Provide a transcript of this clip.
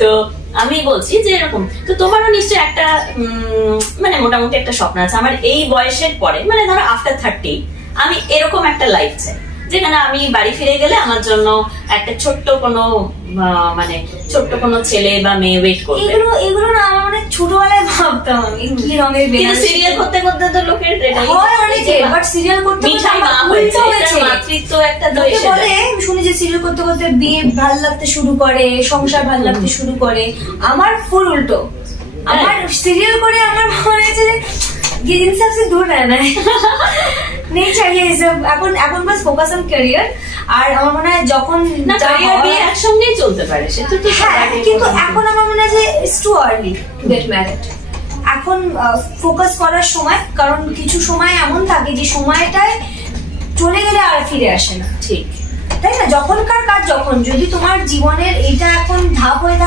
তো আমি বলছি যে এরকম তো তোমারও নিশ্চয়ই একটা মানে মোটামুটি একটা স্বপ্ন আছে আমার এই বয়সের পরে, মানে ধরো আফটার 30 আমি এরকম একটা লাইফ চাই যেখানে আমি বাড়ি ফিরে গেলে আমার জন্য একটা ছোট্ট কোনো মানে ছোট্ট কোনো ছেলে বা মেয়ে ওয়েট করবে। এগুলো না আমার মানে ছোটবেলায় ভাবতাম আমি কি রঙের বেনারসি। সিরিয়াল করতে করতে তো লোকের বাট সিরিয়াল করতে মিঠাই মা হয়েছে, মাতৃত্ব একটা তো এসে বলে আমি শুনি যে সিরিয়াল করতে করতে বিয়ে ভাল লাগতে শুরু করে, সংসার ভাল লাগতে শুরু করে। আমার ফুল উল্টো, আমার সিরিয়াল করে আমার মনে হয়েছে যে ये इन सब से दूर रहना है नहीं चाहिए ये सब। এখন বাস ফোকাস অন ক্যারিয়ার। আর আমার মনে হয় যখন না ক্যারিয়ার বিয়ে একসঙ্গেই চলতে পারে সেটা তো হ্যাঁ, কিন্তু এখন আমার মনে হয় যে it's too early to get married. এখন ফোকাস করার সময়, কারণ কিছু সময় এমন থাকে যে সময়টায় চলে গেলে আর ফিরে আসে না। ঠিক তাই না? যখনকার কাজ যখন, যদি তোমার জীবনের এইটা এখন ধাপ হয়ে